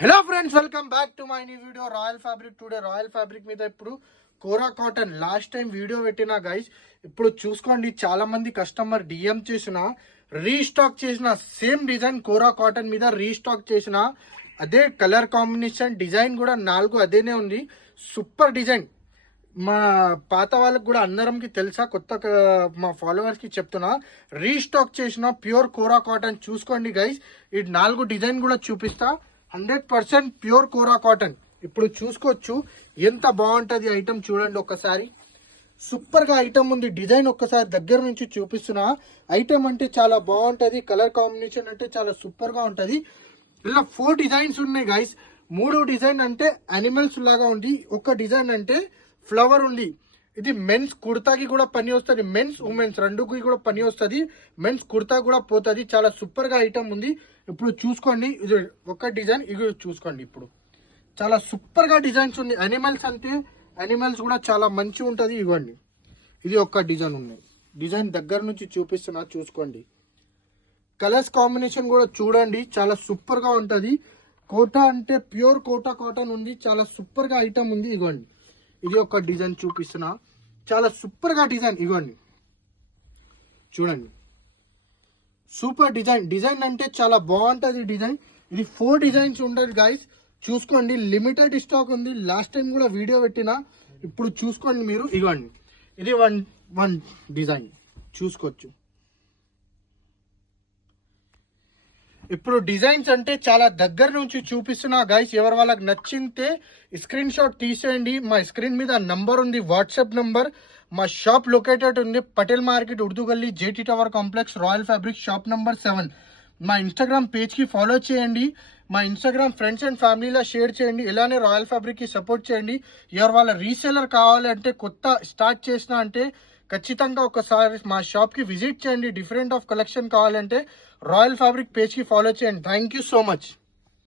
Hello friends, welcome back to my new video royal fabric. Today royal fabric మీద ఇప్పుడు కోరా cotton last time video పెట్టినా guys. ఇప్పుడు చూసుకోండి, చాలా మంది కస్టమర్ డిఎం చేసిన రీస్టాక్ చేసిన సేమ్ డిజైన్ కోరా కాటన్ మీద రీస్టాక్ చేసిన అదే కలర్ కాంబినేషన్ డిజైన్ కూడా 4 అదేనే ఉంది. Super design. మా పాత వాళ్ళకి కూడా అందరంకి తెలుసా, కొత్త మా ఫాలోవర్స్కి చెప్తున్నా, రీస్టాక్ చేసిన ప్యూర్ కోరా కాటన్ చూసుకోండి గైస్. ఈ 4 డిజైన్ కూడా చూపిస్తా. 100% ప్యూర్ కోరా కాటన్. ఇప్పుడు చూసుకోవచ్చు ఎంత బాగుంటుంది ఐటమ్. చూడండి ఒక్కసారి, సూపర్ గా ఐటమ్ ఉంది. డిజైన్ ఒక్కసారి దగ్గర నుంచి చూపిస్తున్నా. ఐటమ్ అంటే చాలా బాగుంటది. కలర్ కాంబినేషన్ అంటే చాలా సూపర్ గా ఉంటది. ఇలా 4 డిజైన్స్ ఉన్నాయి గైస్. 3 డిజైన్ అంటే అనిమల్స్ లాగా ఉంది, ఒక డిజైన్ అంటే ఫ్లవర్ ఉంది. ఇది మెన్స్ కుర్తాకి కూడా పని వస్తుంది, మెన్స్ ఉమెన్స్ రెండుకి కూడా పని వస్తుంది. మెన్స్ కుర్తా కూడా పోతుంది. చాలా సూపర్ గా ఐటమ్ ఉంది. ఇప్పుడు చూసుకోండి, ఇది ఒక డిజైన్, ఇది చూసుకోండి. ఇప్పుడు చాలా సూపర్ గా డిజైన్స్ ఉంది. అనిమల్స్ అంటే అనిమల్స్ కూడా చాలా మంచి ఉంటుంది. ఇవ్వండి, ఇది ఒక డిజైన్ ఉన్నాయి. డిజైన్ దగ్గర నుంచి చూపిస్తున్నా, చూసుకోండి. కలర్స్ కాంబినేషన్ కూడా చూడండి, చాలా సూపర్ గా ఉంటుంది. కోటా అంటే ప్యూర్ కోటా కాటన్ ఉంది. చాలా సూపర్ గా ఐటమ్ ఉంది. ఇవ్వండి, ఇది ఒక డిజైన్ చూపిస్తున్నా, చాలా సూపర్ గా డిజైన్. ఇవ్వండి, చూడండి, సూపర్ డిజైన్. డిజైన్ అంటే చాలా బాగుంటుంది డిజైన్. ఇది 4 డిజైన్స్ ఉంటుంది గైస్. చూసుకోండి, లిమిటెడ్ స్టాక్ ఉంది. లాస్ట్ టైం కూడా వీడియో పెట్టినా, ఇప్పుడు చూసుకోండి మీరు. ఇవ్వండి, ఇది వన్ డిజైన్ చూసుకోవచ్చు. ఇప్పుడు డిజైన్స్ అంటే చాలా దగ్గర నుంచి చూపిస్తున్నా గైస్. ఎవరు వాళ్ళకి నచ్చింటే స్క్రీన్ షాట్ తీసేయండి. మా స్క్రీన్ మీద నంబర్ ఉంది, వాట్సాప్ నంబర్. మా షాప్ లొకేటెడ్ ఉంది పటేల్ మార్కెట్, ఉర్దూ గల్లీ, JT tower complex, royal fabric, shop number 7. మా ఇన్స్టాగ్రామ్ పేజ్కి ఫాలో చేయండి. మా ఇన్స్టాగ్రామ్ ఫ్రెండ్స్ అండ్ ఫ్యామిలీలో షేర్ చేయండి. ఇలానే రాయల్ ఫ్యాబ్రిక్కి సపోర్ట్ చేయండి. ఎవరు వాళ్ళ రీసేలర్ కావాలంటే, కొత్త స్టార్ట్ చేసిన అంటే ఖచ్చితంగా ఒకసారి మా షాప్కి విజిట్ చేయండి. డిఫరెంట్ ఆఫ్ కలెక్షన్ కావాలంటే రాయల్ ఫ్యాబ్రిక్ పేజ్కి ఫాలో చేయండి. Thank you so much.